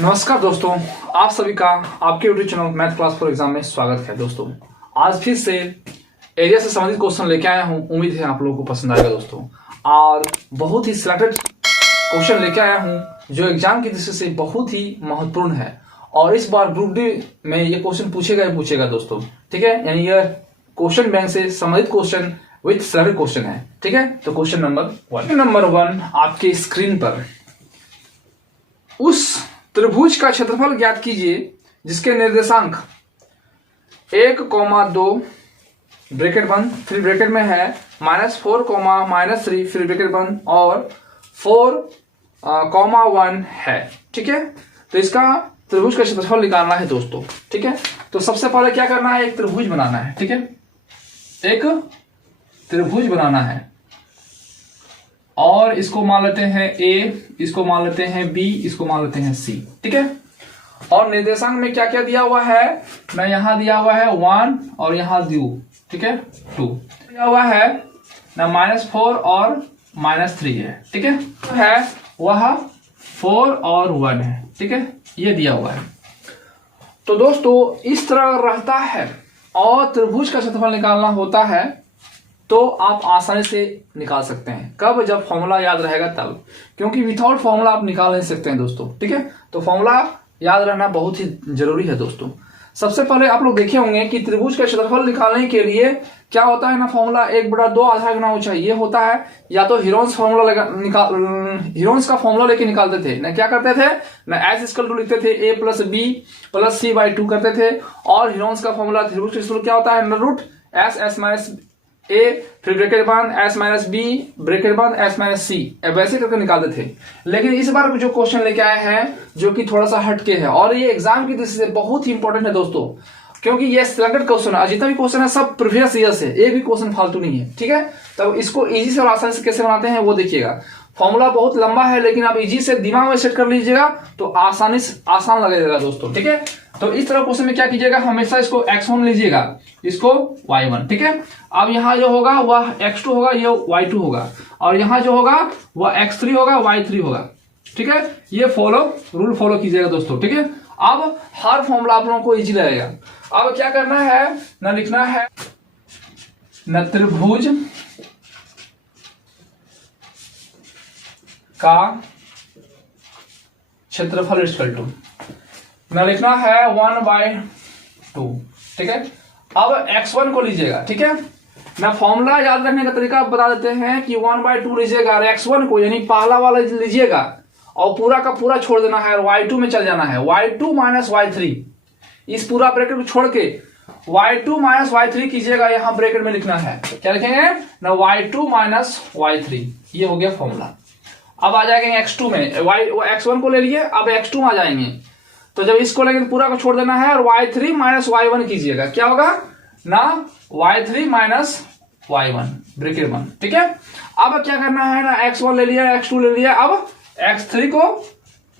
नमस्कार दोस्तों, आप सभी का आपके YouTube channel math class for exam में स्वागत है। दोस्तों आज फिर से एरिया से संबंधित क्वेश्चन लेके आया हूं। उम्मीद है आप लोगों को पसंद आएगा दोस्तों। और बहुत ही सिलेक्टेड क्वेश्चन लेके आया हूं जो एग्जाम की दृष्टि से बहुत ही महत्वपूर्ण है। और इस बार ग्रुप डी में ये क्वेश्चन पूछेगा ही पूछेगा दोस्तों, ठीक है। यानी यह क्वेश्चन बैंक से संबंधित क्वेश्चन विथ सिलेक्टेड क्वेश्चन है, ठीक है। तो क्वेश्चन नंबर वन आपके स्क्रीन पर, उस त्रिभुज का क्षेत्रफल ज्ञात कीजिए जिसके निर्देशांक 1,2 ब्रैकेट बंद 3 ब्रैकेट में है, -4, -3 फिर ब्रैकेट बंद और 4,1 है, ठीक है। तो इसका त्रिभुज का क्षेत्रफल निकालना है दोस्तों, ठीक है। तो सबसे पहले क्या करना है, एक त्रिभुज बनाना है, ठीक है। एक त्रिभुज बनाना है और इसको मान लेते हैं A, इसको मान लेते हैं B, इसको मान लेते हैं C, ठीक है। और निर्देशांक में क्या क्या दिया हुआ है, मैं यहां दिया हुआ है 1 और यहां 2, ठीक है, 2 दिया हुआ है ना, -4 और -3 है, ठीक है वह 4 और 1 है, ठीक है, ये दिया हुआ है। तो दोस्तों इस तरह रहता है और त्रिभुज का क्षेत्रफल निकालना होता है तो आप आसानी से निकाल सकते हैं। कब? जब फॉर्मूला याद रहेगा तब, क्योंकि विदाउट फॉर्मूला आप निकाल नहीं सकते हैं दोस्तों, ठीक है। तो फॉर्मूला याद रहना बहुत ही जरूरी है दोस्तों। सबसे पहले आप लोग देखे होंगे कि त्रिभुज का क्षेत्रफल निकालने के लिए क्या होता है ना, फॉर्मूला 1/2 आधा गुना ऊंचाई ये होता है। या तो हीरोन्स हीरोन्स का फॉर्मूला लेके निकालते थे ना, क्या करते थे ना, S= लिखते थे A + B + C/2 करते थे। और हीरोन्स का फॉर्मूला त्रिभुज का क्षेत्रफल क्या होता है, √S A फिर ब्रैकेट बंद S - B ब्रैकेट बंद S - C, वैसे करके निकालते थे। लेकिन इस बार जो क्वेश्चन लेके आए हैं जो कि थोड़ा सा हटके है और ये एग्जाम की दृष्टि से बहुत ही इंपॉर्टेंट है दोस्तों, क्योंकि ये सिलेक्टेड क्वेश्चन है। जितना भी क्वेश्चन है सब प्रीवियस ईयर से, एक भी क्वेश्चन फालतू नहीं है, ठीक है। तो इसको इजी से और आसानी से कैसे बनाते हैं वो देखिएगा। फॉर्मूला बहुत लंबा है लेकिन आप इजी से दिमाग में सेट कर लीजिएगा तो आसान लगेगा दोस्तों, ठीक है। तो इस तरह क्वेश्चन में क्या कीजिएगा, हमेशा इसको x1 लीजिएगा, इसको y1, ठीक है। अब यहाँ जो होगा वह x2 होगा, ये y2 होगा, और यहाँ जो होगा वह x3 होगा, y3 होगा, ठीक है। ये रूल फॉलो कीजिएगा दोस्तों, ठीक है। अब हर फॉर्मूला आप लोगों को इजी लगेगा। अब क्या करना है ना, लिखना है न त्रिभुज का क्षेत्रफल = न लिखना है 1/2, ठीक है। अब x1 को लीजिएगा, ठीक है ना। फॉर्मूला याद रखने का तरीका बता देते हैं कि 1/2 लीजिएगा और x1 को यानी पहला वाला लीजिएगा और पूरा का पूरा छोड़ देना है और y2 में चल जाना है। y2 - y3, इस पूरा ब्रैकेट को छोड़ के y2 - y3 कीजिएगा, यहां ब्रैकेट में लिखना है, क्या लिखेंगे ना, y2 - y3, ये हो गया फॉर्मूला। अब आ जाएंगे x2 में, x1 को ले लिए, अब x2 में आ जाएंगे। तो जब इसको लेंगे पूरा को छोड़ देना है और y3 - y1 कीजिएगा, क्या होगा ना, y3 - y1 ब्रैकेट बंद, ठीक है। अब क्या करना है ना, x1 ले लिया, x2 ले लिया, अब x3 को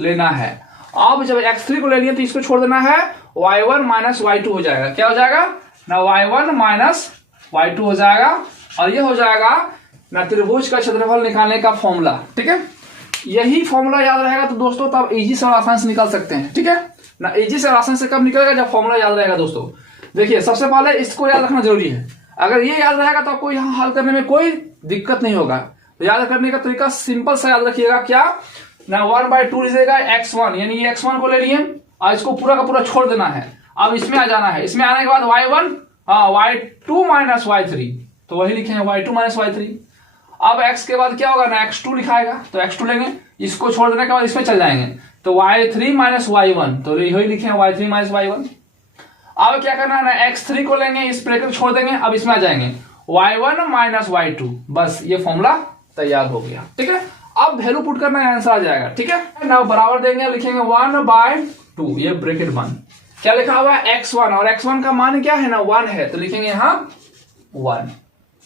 लेना है। अब जब x3 को ले लिया तो इसको छोड़ देना है, y1 - y2 हो जाएगा, क्या हो जाएगा ना, y1 - y2 हो जाएगा। और ये हो जाएगा ना त्रिभुज का क्षेत्रफल निकालने का फॉर्मूला, ठीक है। यही फॉर्मूला याद रहेगा तो दोस्तों तब इजी से और आसान से निकाल सकते हैं, ठीक है ना। इजी से और आसान से कब निकलेगा, जब फॉर्मूला याद रहेगा दोस्तों। देखिए सबसे पहले इसको याद रखना जरूरी है। अगर ये याद रहेगा तो आपको यहाँ हल करने में कोई दिक्कत नहीं होगा। तो याद करने का तरीका सिंपल सा याद रखिएगा, क्या ना, 1/2 लीजिएगा x1, यानी ये x1 को ले लिए और इसको पूरा का पूरा छोड़ देना है। अब इसमें आ जाना है, इसमें आने के बाद y1 y2 - y3, तो वही लिखेंगे y2 - y3। अब x के बाद क्या होगा ना, x2 लिखाएगा, तो x2 लेंगे, इसको छोड़ देने के बाद इसमें चल जाएंगे, तो y3 - y1, तो यही लिखेंगे y3 - y1। अब क्या करना है ना, x3 को लेंगे, इस ब्रैकेट छोड़ देंगे, अब इसमें आ जाएंगे y1 - y2, बस ये फॉर्मूला तैयार हो गया, ठीक है। अब वैल्यू पुट करना है, आंसर आ जाएगा, ठीक है ना। बराबर देंगे, लिखेंगे 1/2, ये ब्रैकेट बंद, क्या लिखा हुआ है x1, और x1 का मान क्या है ना, 1 है, तो लिखेंगे यहाँ 1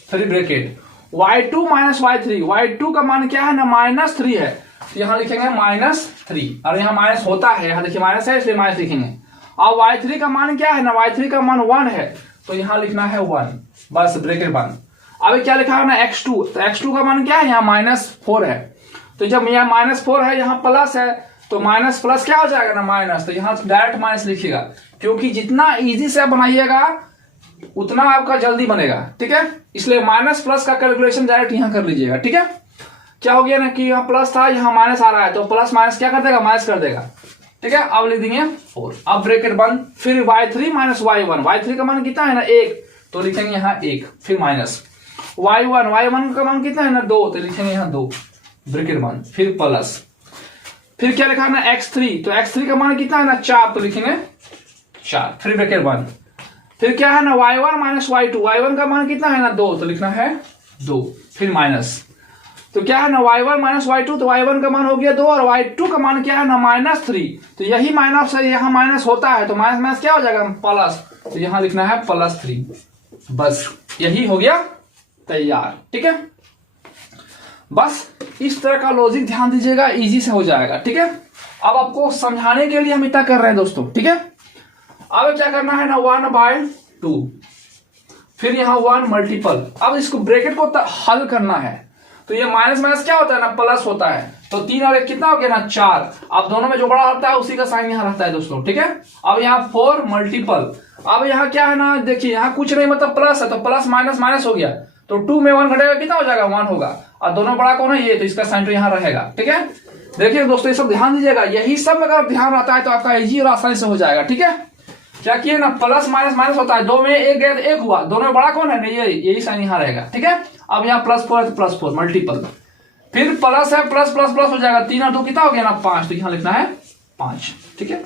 फिर ब्रैकेट y2 - y3, y2 का मान क्या है ना, -3 है, तो यहां लिखेंगे -3, और यहाँ माइनस होता है, यहाँ देखिए माइनस है इसलिए माइनस लिखेंगे। अब y3 का मान क्या है ना, y3 का मान 1 है, तो यहां लिखना है 1, बस ब्रैकेट बंद। अब क्या लिखा है ना x2, तो x2 का मान क्या है, यहाँ -4 है, तो जब यहाँ -4 है यहाँ प्लस है तो माइनस प्लस क्या हो जाएगा ना माइनस, तो यहाँ डायरेक्ट माइनस लिखिएगा, क्योंकि जितना इजी से आप बनाइएगा उतना आपका जल्दी बनेगा, ठीक है। इसलिए माइनस प्लस का कैलकुलेशन डायरेक्ट यहाँ कर लीजिएगा, ठीक है। क्या हो गया ना कि यहाँ प्लस था, यहाँ माइनस आ रहा है, तो प्लस माइनस क्या कर देगा, माइनस कर देगा, ठीक है। अब लिख देंगे 4, अब ब्रैकेट बंद, फिर y3 माइनस y1, y3 का मान कितना है ना 1, तो लिखेंगे यहाँ 1, फिर माइनस y1 का मान कितना है ना 2, तो लिखेंगे यहाँ 2, ब्रैकेट बंद, फिर प्लस, फिर क्या लिखा है ना x3, तो x3 का मान कितना है ना 4, तो लिखेंगे 4, फिर ब्रैकेट बंद, फिर क्या है ना y1 माइनस y1 का मान कितना है ना 2, तो लिखना है 2, फिर माइनस, तो क्या है ना y1 माइनस y2, तो y1 का मान हो गया 2 और y2 का मान क्या है ना -3, तो यही माइनस है, यहाँ माइनस होता है, तो माइनस माइनस क्या हो जाएगा प्लस, तो यहाँ लिखना है +3, बस यही हो गया तैयार, ठीक है। बस इस तरह का लॉजिक ध्यान दीजिएगा, इजी से हो जाएगा, ठीक है। अब आपको समझाने के लिए हम इतना कर रहे हैं दोस्तों, ठीक है। अब क्या करना है ना 1/2, फिर यहाँ 1 मल्टीपल, अब इसको ब्रैकेट को हल करना है, तो ये माइनस माइनस क्या होता है ना प्लस होता है, तो 3 और 1 कितना हो गया ना 4, अब दोनों में जो बड़ा होता है उसी का साइन यहाँ रहता है दोस्तों, ठीक है। अब यहाँ 4 मल्टीपल, अब यहाँ क्या है ना देखिए यहाँ कुछ नहीं मतलब प्लस है, तो प्लस माइनस माइनस हो गया, तो 2 में 1 घटेगा कितना हो जाएगा 1 होगा, और दोनों बड़ा कौन है ये, तो इसका साइन तो यहाँ रहेगा, ठीक है। देखिए दोस्तों ये सब ध्यान दीजिएगा, यही सब अगर ध्यान आता है तो आपका इजी और आसानी से हो जाएगा, ठीक है। क्या किए ना प्लस माइनस माइनस होता है, 2 में 1 गया तो 1 हुआ, दोनों में बड़ा कौन है ना यही साइन यहाँ रहेगा, ठीक है। अब यहाँ +4 है तो +4 मल्टीपल, फिर प्लस है प्लस प्लस प्लस हो जाएगा, 3 और 2 कितना हो गया ना 5, तो यहाँ लिखना है 5, ठीक है।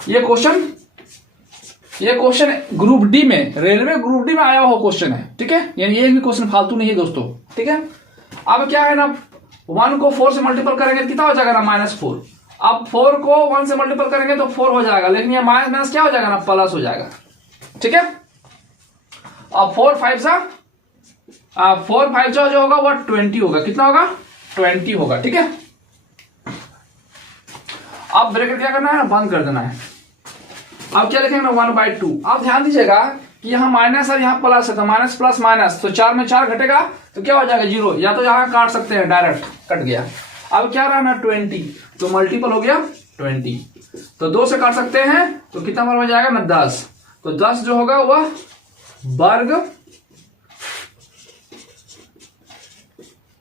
ये क्वेश्चन ग्रुप डी में, रेलवे ग्रुप डी में आया हुआ क्वेश्चन है, ठीक है, यानी एक भी क्वेश्चन फालतू नहीं है दोस्तों, ठीक है। अब क्या है ना 1 को 4 से मल्टीपल करेंगे कितना हो जाएगा ना -4, अब 4 को 1 से मल्टीपल करेंगे तो 4 हो जाएगा, लेकिन ये माइनस माइनस क्या हो जाएगा ना प्लस हो जाएगा, ठीक है। अब 4 5 जो होगा वो 20 होगा, कितना होगा 20 होगा, ठीक है। अब ब्रैकेट क्या करना है ना बंद कर देना है। अब क्या लिखेंगे ना 1/2, अब ध्यान दीजिएगा कि यहाँ माइनस है यहाँ प्लस है, तो माइनस प्लस माइनस, तो 4 में 4 घटेगा तो क्या हो जाएगा 0, या तो यहाँ काट सकते हैं डायरेक्ट कट गया। अब क्या रहा ना 20, तो मल्टीपल हो गया 20, तो 2 से काट सकते हैं तो कितना बार हो जाएगा ना 10, तो 10 जो होगा वह वर्ग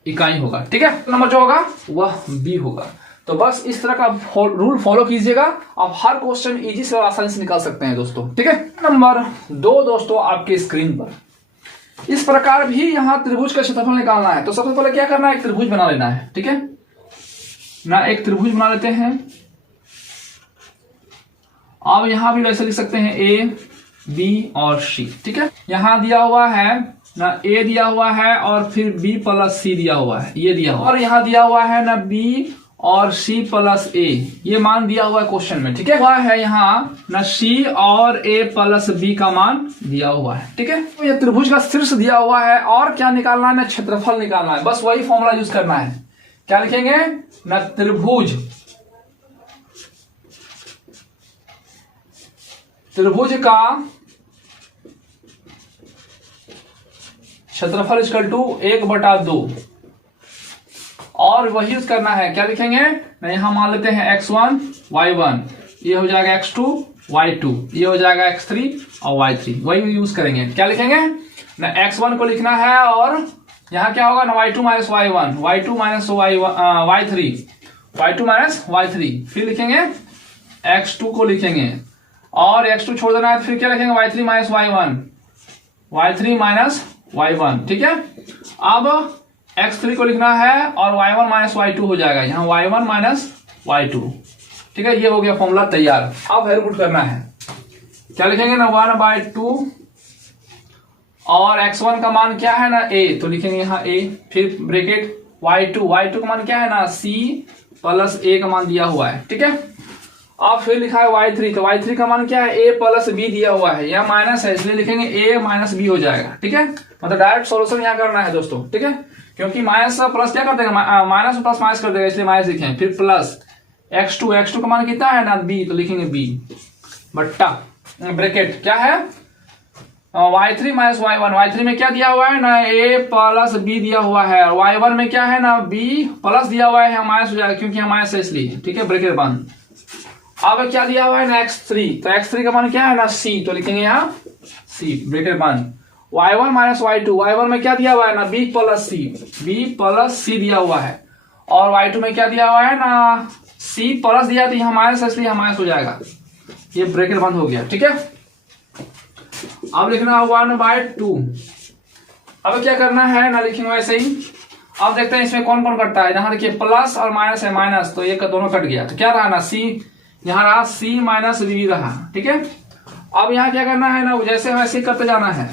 इकाई होगा, ठीक है। नंबर जो होगा वह बी होगा। तो बस इस तरह का रूल फॉलो कीजिएगा, आप हर क्वेश्चन इजी से और आसानी से निकाल सकते हैं दोस्तों, ठीक है। नंबर 2 दोस्तों आपके स्क्रीन पर इस प्रकार भी यहां त्रिभुज का क्षेत्रफल निकालना है, तो सबसे पहले क्या करना है एक त्रिभुज बना लेना है, ठीक है ना। एक त्रिभुज बना लेते हैं, अब यहां भी वैसे लिख सकते हैं A, B और C, ठीक है। यहां दिया हुआ है ना A दिया हुआ है और फिर B + C दिया हुआ है, ये दिया हुआ, और यहां दिया हुआ है ना B और C + A, ये मान दिया हुआ है क्वेश्चन में, ठीक है। हुआ है यहाँ ना C और A + B का मान दिया हुआ है, ठीक है। तो ये त्रिभुज का शीर्ष दिया हुआ है, और क्या निकालना है ना क्षेत्रफल निकालना है, बस वही फॉर्मूला यूज करना है। क्या लिखेंगे ना त्रिभुज का क्षेत्रफल = 1/2, और वही यूज करना है। क्या लिखेंगे ना यहां मान लेते हैं x1 y1, ये हो जाएगा x2 y2, ये हो जाएगा x3 और y3, वही यूज करेंगे। क्या लिखेंगे ना x1 को लिखना है, और यहाँ क्या होगा ना y2 - y1, y2 - y3, फिर लिखेंगे x2 को लिखेंगे, और x2 छोड़ देना है, फिर क्या लिखेंगे y3 - y1, ठीक है। अब x3 को लिखना है, और y1 - y2 हो जाएगा, यहाँ y1 - y2, ठीक है। ये हो गया फॉर्मूला तैयार। अब वैल्यू पुट करना है, क्या लिखेंगे ना 1/2, और x1 का मान क्या है ना a, तो लिखेंगे यहाँ a, फिर ब्रैकेट y2 का मान क्या है ना c + a का मान दिया हुआ है, ठीक है। अब फिर लिखा है y3, तो y3 का मान क्या है a + b दिया हुआ है, यह माइनस है इसलिए लिखेंगे a - b हो जाएगा, ठीक है। मतलब डायरेक्ट सॉल्यूशन यहाँ करना है दोस्तों, ठीक है, क्योंकि माइनस प्लस क्या कर देगा, माइनस प्लस माइनस कर देगा, इसलिए माइनस लिखें। फिर प्लस x2 का मान कितना है ना b, तो लिखेंगे b बट्टा ब्रैकेट क्या है y3 माइनस y1, y3 में क्या दिया हुआ है ना a प्लस b दिया हुआ है, और y1 में क्या है ना b प्लस दिया हुआ है, माइनस हो जाएगा क्योंकि माइनस है इसलिए, ठीक है, ब्रैकेट बंद। अब क्या दिया हुआ है ना x3, तो x3 का मान क्या है ना c, तो लिखेंगे यहाँ c ब्रैकेट बंद। y1 माइनस y2, y1 में क्या दिया हुआ है ना b प्लस c दिया हुआ है, और y2 में क्या दिया हुआ है ना c प्लस दिया, तो यहाँ माइनस है इसलिए यहाँ माइनस हो जाएगा, ये ब्रैकेट बंद हो गया, ठीक है। अब लिखना है 1/2। अब क्या करना है ना, लिखेंगे वैसे ही। अब देखते हैं इसमें कौन कौन कटता है, जहां देखिए प्लस और माइनस है, माइनस तो ये दोनों कट गया, तो क्या रहा ना c, यहाँ रहा c माइनस b रहा, ठीक है। अब यहाँ क्या करना है ना, जैसे वैसे ही करते जाना है।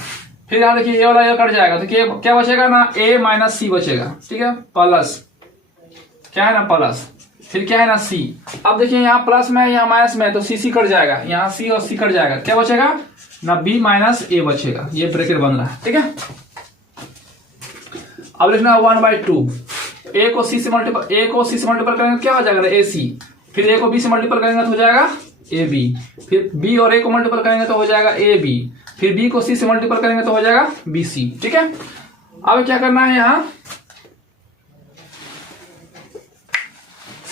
फिर यहाँ देखिए ये वाला ये कट जाएगा, तो क्या बचेगा ना a माइनस c बचेगा, ठीक है, प्लस क्या है ना प्लस, फिर क्या है ना c। अब देखिए यहाँ प्लस में यहाँ माइनस में, तो c कट जाएगा, यहाँ c और c कट जाएगा, क्या बचेगा ना b माइनस a बचेगा, ये ब्रैकेट बन रहा है, ठीक है। अब लिखना 1/2, a को c से मल्टीपल करेंगे तो क्या हो जाएगा ac, फिर a को b से मल्टीपल करेंगे तो हो जाएगा ab, फिर b और a को मल्टीपल करेंगे तो हो जाएगा ab, फिर b को c से मल्टीपल करेंगे तो हो जाएगा bc, ठीक है। अब क्या करना है, यहाँ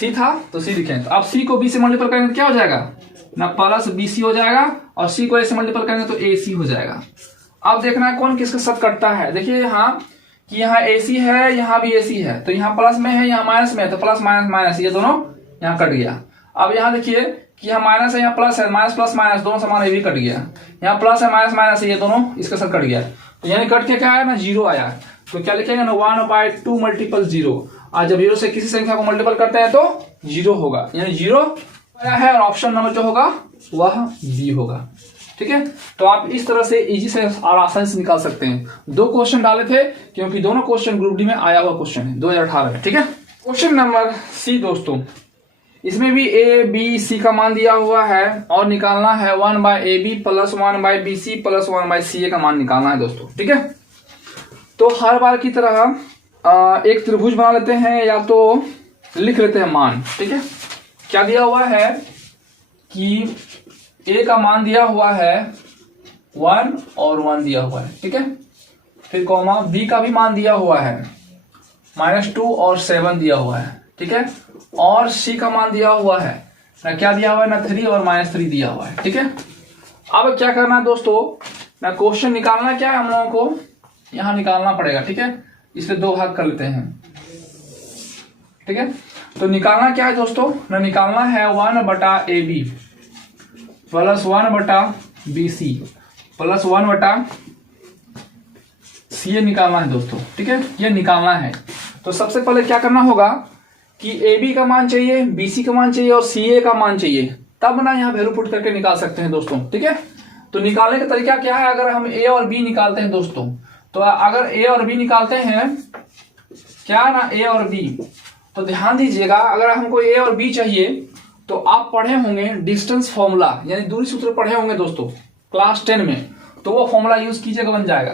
c था तो c लिखें, तो अब c को b से मल्टीपल करेंगे तो क्या हो जाएगा ना प्लस bc हो जाएगा, और c को a से मल्टीपल करेंगे तो ac हो जाएगा। अब देखना है कौन किसके साथ कटता है, देखिए यहाँ कि यहाँ ac है, यहाँ भी ac है, तो यहाँ प्लस में है, यहाँ माइनस में है, तो प्लस माइनस माइनस ये दोनों यहाँ कट गया। अब यहाँ देखिए कि यहाँ माइनस है, यहाँ प्लस है, माइनस प्लस माइनस दोनों समान, ये भी कट गया, यहाँ प्लस है माइनस माइनस है, ये दोनों इसके साथ कट गया, तो यानी कट के क्या आया ना जीरो आया, तो क्या लिखेंगे ना 1/2 मल्टीपल जीरो, और जब जीरो से किसी संख्या को मल्टीपल करते हैं तो जीरो होगा, यानी जीरो आया है, और ऑप्शन नंबर जो होगा वह बी होगा, ठीक है। तो आप इस तरह से इजी से और आसानी से निकाल सकते हैं। 2 क्वेश्चन डाले थे क्योंकि दोनों क्वेश्चन ग्रुप डी में आया हुआ क्वेश्चन है 2018 में, ठीक है। क्वेश्चन नंबर सी दोस्तों, इसमें भी a b c का मान दिया हुआ है, और निकालना है 1/ab plus 1/bc plus 1/ca का मान निकालना है दोस्तों, ठीक है। तो हर बार की तरह एक त्रिभुज बना लेते हैं, या तो लिख लेते हैं मान, ठीक है। क्या दिया हुआ है कि a का मान दिया हुआ है 1 और 1 दिया हुआ है, ठीक है। फिर कॉमा b का भी मान दिया हुआ है -2 और 7 दिया हुआ है, ठीक है। और c का मान दिया हुआ है ना, क्या दिया हुआ है ना 3 और -3 दिया हुआ है, ठीक है। अब क्या करना है दोस्तों ना, क्वेश्चन निकालना क्या है हम लोगों को, यहां निकालना पड़ेगा, ठीक है। इसे 2 भाग कर लेते हैं, ठीक है। तो निकालना क्या है दोस्तों ना, निकालना है 1/ab plus 1/bc plus 1/ca निकालना है दोस्तों, ठीक है। ये निकालना है, तो सबसे पहले क्या करना होगा कि ab का मान चाहिए, bc का मान चाहिए और ca का मान चाहिए, तब ना यहाँ वैल्यू पुट करके निकाल सकते हैं दोस्तों, ठीक है। तो निकालने का तरीका क्या है, अगर हम a और b निकालते हैं दोस्तों, तो अगर a और b निकालते हैं क्या ना a और b, तो ध्यान दीजिएगा, अगर हमको a और b चाहिए तो आप पढ़े होंगे डिस्टेंस फॉर्मूला, यानी दूरी सूत्र पढ़े होंगे दोस्तों क्लास 10 में, तो वो फॉर्मूला यूज कीजिएगा, बन जाएगा।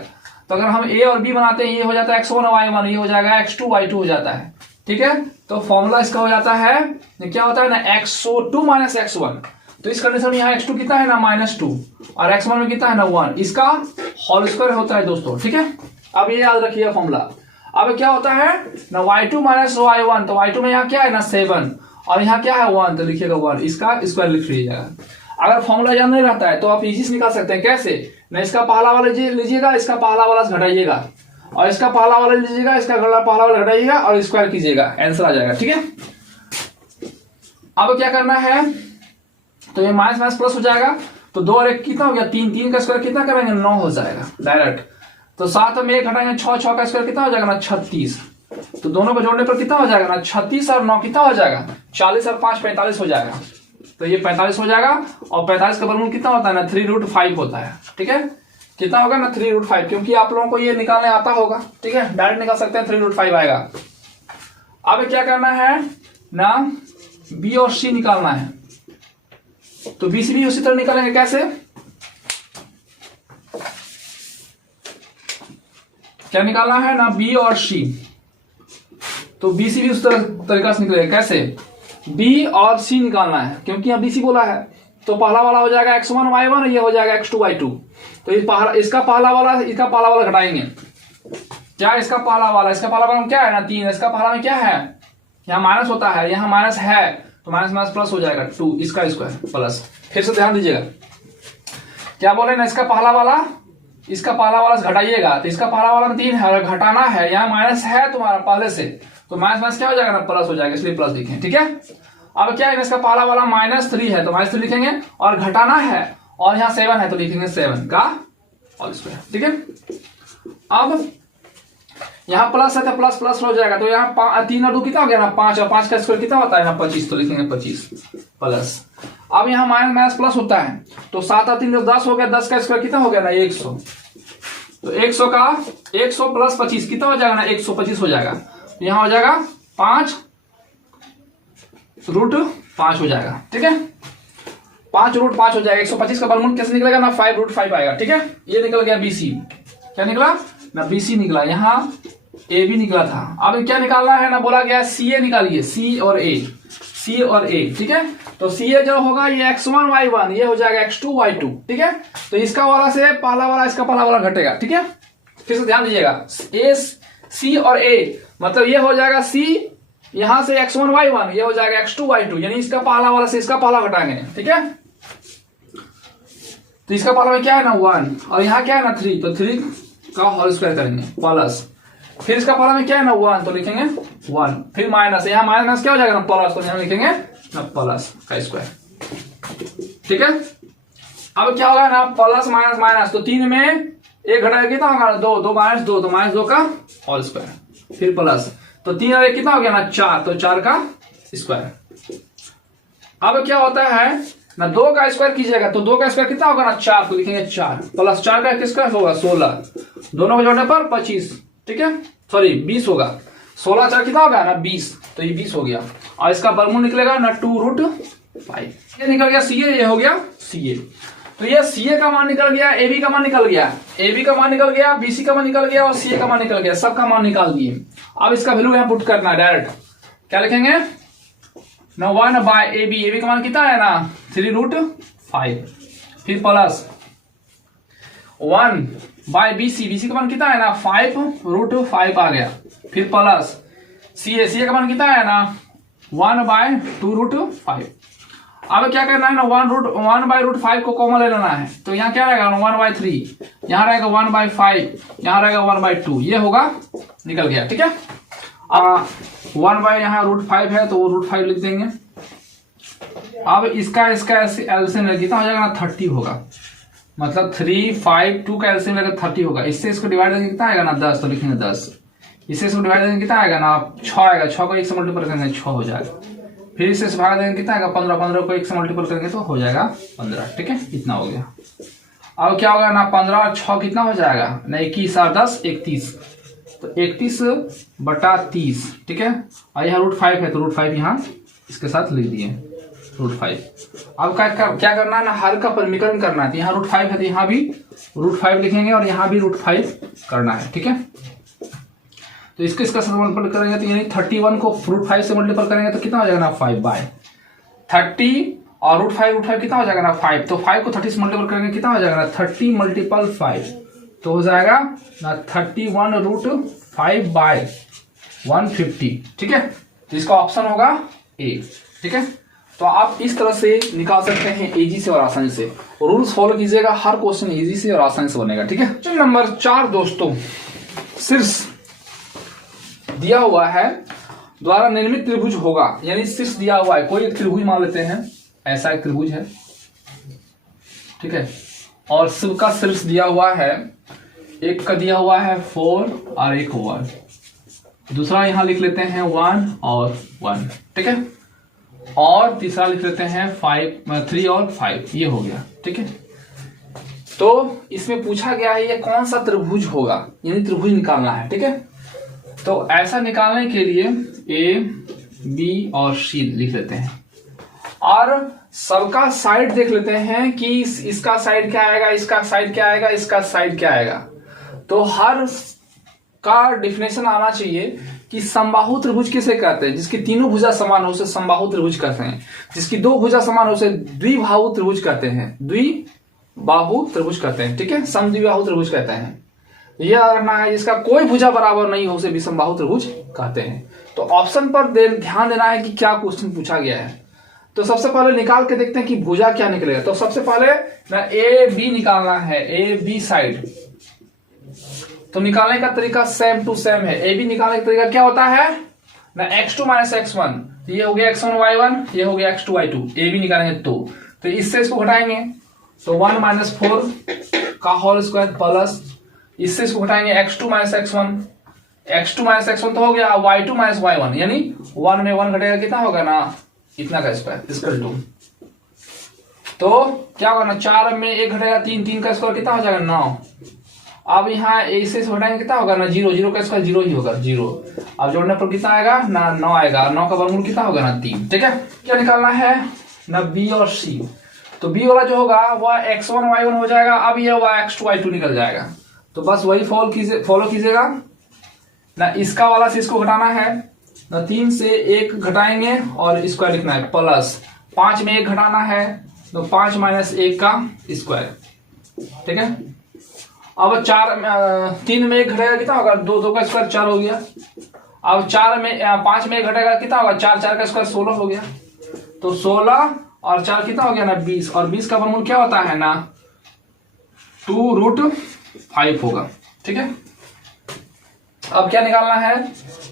तो अगर हम a और b बनाते हैं, ये हो जाता है x1 y1, ये हो जाएगा x2 y2 हो जाता है, ठीक है। तो फॉर्मूला इसका हो जाता है, क्या होता है ना x2 माइनस x1, तो इस कंडीशन में यहाँ x2 कितना है ना -2, और x1 में कितना है ना 1, इसका होल स्क्वायर होता है दोस्तों, ठीक है। अब ये याद रखिए फॉर्मूला। अब क्या होता है ना y2 माइनस y1, तो y2 में यहाँ क्या है ना 7, और यहाँ क्या है 1, तो लिखिएगा 1, इसका स्क्वायर लिख लीजिएगा। अगर फॉर्मूला याद नहीं रहता है तो आप इजी से निकाल सकते हैं, कैसे ना, इसका पहला वाला लीजिएगा, इसका पहला वाला घटाइएगा, और इसका पहला वाला लीजिएगा, इसका पहला वाला घटाइएगा और स्क्वायर कीजिएगा, आंसर आ जाएगा, ठीक है। अब क्या करना है, तो ये माइनस माइनस प्लस हो जाएगा, तो 2 और 1 कितना हो गया 3, 3 का स्क्वायर कितना करेंगे 9 हो जाएगा डायरेक्ट। तो 7 में 1 घटाएंगे 6, 6 का स्क्वायर कितना हो जाएगा ना 36, तो दोनों को जोड़ने पर कितना हो जाएगा ना 36 और 9 कितना हो जाएगा 40 और 5 45 हो जाएगा, तो ये 45 हो जाएगा, और 45 का वर्गमूल कितना होता है ना 3√5 होता है, ठीक है। कितना होगा ना 3√5, क्योंकि आप लोगों को ये निकालने आता होगा, ठीक है, डायरेक्ट निकाल सकते हैं 3√5 आएगा। अब क्या करना है ना, बी और सी निकालना है, तो बी सी भी उसी तरह निकालेंगे, कैसे, क्या निकालना है ना बी और सी, तो बी सी भी उस तरीका से निकलेगा, कैसे, बी और सी निकालना है, क्योंकि यहाँ बी सी बोला है, तो पहला वाला हो जाएगा x1y1, ये हो जाएगा x2y2। तो इसका पहला वाला घटाएंगे। क्या इसका पहला वाला में क्या है ना 3, इसका पहला में क्या है, यहाँ माइनस होता है, यहाँ माइनस है, तो माइनस माइनस प्लस हो जाएगा 2, इसका स्क्वायर प्लस। फिर से ध्यान दीजिएगा, क्या बोले ना, इसका पहला वाला घटाइएगा, तो इसका पहला वाला में 3 है और घटाना है, यहाँ माइनस है तुम्हारा पहले से, तो माइनस माइनस क्या हो जाएगा ना प्लस हो जाएगा, इसलिए प्लस लिखें। ठीक है, अब क्या है, इसका पहला वाला -3 है तो -3 लिखेंगे, और घटाना है और यहाँ 7 है तो लिखेंगे 7 का होल स्क्वायर। ठीक है, अब यहाँ प्लस है तो प्लस प्लस हो जाएगा, तो यहाँ 3 और 2 कितना हो गया ना 5, और 5 का स्क्वायर कितना होता है ना 25, तो लिखेंगे 25 प्लस। अब यहाँ माइनस माइनस प्लस होता है, तो 7 और 3 10 हो गया, 10 का स्क्वायर कितना हो गया ना 100, तो 100 का 100 प्लस 25 कितना हो जाएगा ना 125 हो जाएगा, यहाँ हो जाएगा 5√5 हो जाएगा। ठीक है, 5√5 हो जाएगा, 125 का वर्गमूल कैसे निकलेगा ना 5√5 आएगा। ठीक है, ये निकल गया BC, क्या निकला ना BC निकला, यहाँ AB निकला था। अब क्या निकालना है ना, बोला गया CA निकालिए, C और A। ठीक है, तो CA जो होगा ये x1y1, ये हो जाएगा x2y2। ठीक है, तो इसका वाला से इसका पहला वाला घटेगा। ठीक है, फिर से ध्यान दीजिएगा, C और A मतलब ये हो जाएगा C, यहां से x1y1, ये हो जाएगा x2y2, यानी इसका पहला वाला से इसका पहला घटाएंगे। ठीक है, तो इसका पहला में क्या है ना 1, और यहाँ क्या है ना 3, तो 3 का होल स्क्वायर करेंगे प्लस, फिर इसका पहला में क्या है ना 1, तो लिखेंगे 1, फिर माइनस, यहाँ माइनस क्या हो जाएगा ना प्लस, तो यहाँ लिखेंगे ना प्लस का स्क्वायर। ठीक है, अब क्या होगा ना प्लस माइनस माइनस, तो 3 में 1 घटाएगा कितना होगा 2, 2 माइनस 2, तो -2 का होल स्क्वायर, फिर प्लस, तो 3 और 1 कितना हो गया ना 4, तो 4 का स्क्वायर। अब क्या होता है ना 2 का स्क्वायर कीजिएगा, तो 2 का स्क्वायर कितना होगा ना 4, तो लिखेंगे 4 प्लस 4 का स्क्वायर होगा 16, दोनों को जोड़ने पर 25। ठीक है, सॉरी 20 होगा, 16 4 कितना होगा ना 20, तो ये 20 हो गया, और इसका वर्गमूल निकलेगा ना 2√5, ये निकल गया CA, ये हो गया CA। तो ये CA का मान निकल गया, AB का मान निकल गया, AB का मान निकल गया, BC का मान निकल गया, और CA का मान निकल गया, सबका मान निकाल दिए। अब इसका वैल्यू यहाँ पुट करना है डायरेक्ट, क्या लिखेंगे ना 1/AB का मान कितना है ना 3√5, फिर प्लस 1/BC का मान कितना है ना 5√5 आ गया, फिर प्लस CA का मान कितना है ना 1/2√5। अब क्या करना है ना 1/5 को कॉमन ले लेना है, तो यहाँ क्या रहेगा 1/3, यहाँ रहेगा 1/5, यहाँ रहेगा 1/2, ये होगा निकल गया। ठीक है, 1 यहाँ √5 है तो वो √5 लिख देंगे। अब इसका एलसीएम कितना हो जाएगा ना 30 होगा, मतलब 3 5 2 का एलसीएम लेकर 30 होगा। इससे इसको डिवाइड करेंगे कितना आएगा ना 10, तो लिखेंगे 10। इससे इसको डिवाइड करेंगे कितना आएगा ना 6 आएगा, 6 को 1 से मल्टीपल करेंगे 6 हो जाएगा। फिर इससे भाग देंगे कितना आएगा 15, 15 को 1 से मल्टीपल करेंगे तो हो जाएगा 15। ठीक है, इतना हो गया। अब क्या होगा ना 15 और 6 कितना हो जाएगा ना 21 और 10 31, तो 31/30। ठीक है, और यहाँ √5 है तो √5 यहाँ इसके साथ लिख दिए √5। अब क्या करना है ना हर का परिमीकरण करना है, तो यहाँ √5 है तो यहाँ भी √5 लिखेंगे और यहाँ भी √5 करना है। ठीक है, तो इसके साथ मल्टीपल करेंगे तो यानी 31 को √5 से मल्टीपल करेंगे तो कितना हो जाएगा ना 5/30, और √5 कितना हो जाएगा ना 5, तो 5 को 30 से मल्टीपल करेंगे कितना हो जाएगा ना 30 × 5, तो हो जाएगा ना 31√5/150। ठीक है, तो इसका ऑप्शन होगा A। ठीक है, तो आप इस तरह से निकाल सकते हैं इजी से और आसानी से। रूल्स फॉलो कीजिएगा, हर क्वेश्चन इजी से और आसानी से बनेगा। ठीक है, क्वेश्चन नंबर 4 दोस्तों, शीर्ष दिया हुआ है द्वारा निर्मित त्रिभुज होगा, यानी शीर्ष दिया हुआ है, कोई एक त्रिभुज मान लेते हैं, ऐसा एक त्रिभुज है। ठीक है, और सबका शीर्ष दिया हुआ है, एक का दिया हुआ है 4 और एक 1, दूसरा यहां लिख लेते हैं 1 और 1। ठीक है, और तीसरा लिख लेते हैं 3 और 5, ये हो गया। ठीक है, तो इसमें पूछा गया है ये कौन सा त्रिभुज होगा, यानी त्रिभुज निकालना है। ठीक है, तो ऐसा निकालने के लिए A, B और C लिख लेते हैं, और सबका साइड देख लेते हैं कि इसका साइड क्या आएगा, इसका साइड क्या आएगा, इसका साइड क्या आएगा। तो हर का डिफिनेशन आना चाहिए कि समबाहु त्रिभुज किसे कहते हैं? जिसकी तीनों भुजा समान हो उसे समबाहु त्रिभुज कहते हैं। जिसकी दो भुजा समान हो उसे द्विबाहु त्रिभुज कहते हैं। द्विबाहु त्रिभुज कहते हैं, ठीक है, समद्विबाहु त्रिभुज कहते हैं। यह रखना है। जिसका कोई भुजा बराबर नहीं हो उसे विषमबाहु त्रिभुज कहते हैं। तो ऑप्शन पर ध्यान देना है कि क्या क्वेश्चन पूछा गया है। तो सबसे पहले निकाल के देखते हैं कि भुजा क्या निकलेगा। तो सबसे पहले ना ए बी निकालना है, ए बी साइड। तो निकालने का तरीका सेम टू सेम है। ए बी निकालने का तरीका क्या होता है ना, x2 माइनस x1, ये हो गया x1 y1, ये हो गया x2 y2। ए बी निकालेंगे तो इससे इसको घटाएंगे तो 1 माइनस 4 का होल स्क्वायर प्लस इससे इसको घटाएंगे x2 minus x1, x2 minus x1 तो हो गया y2 माइनस y1, यानी 1 में 1 घटेगा कितना होगा ना, इतना का स्क्वायर इक्वल टू। तो क्या होगा ना, 4 में 1 घटेगा 3, 3 का स्क्वायर कितना हो जाएगा 9। अब यहाँ इससे घटाएंगे कितना होगा ना 0, 0 का स्क्वायर 0 ही होगा 0। अब जोड़ने पर कितना आएगा ना 9 आएगा। 9 का वर्गमूल कितना होगा ना 3, ठीक है। क्या निकालना है ना बी और सी। तो बी वाला जो होगा वह x1 y1 हो जाएगा। अब ये हुआ x2 y2 निकल जाएगा। तो बस वही फॉलो कीजिएगा ना, इसका वाला से इसको घटाना है ना, 3 से 1 घटाएंगे और स्क्वायर लिखना है प्लस 5 में 1 घटाना है तो 5 माइनस 1 का स्क्वायर, ठीक है। अब 3 में 1 घटेगा कितना होगा 2, 2 का स्क्वायर 4 हो गया। अब 5 में 1 घटेगा कितना होगा 4, 4 का स्क्वायर 16 हो गया। तो 16 और 4 कितना हो गया ना 20, और 20 का वर्गमूल क्या होता है ना 2√5 होगा, ठीक है। अब क्या निकालना है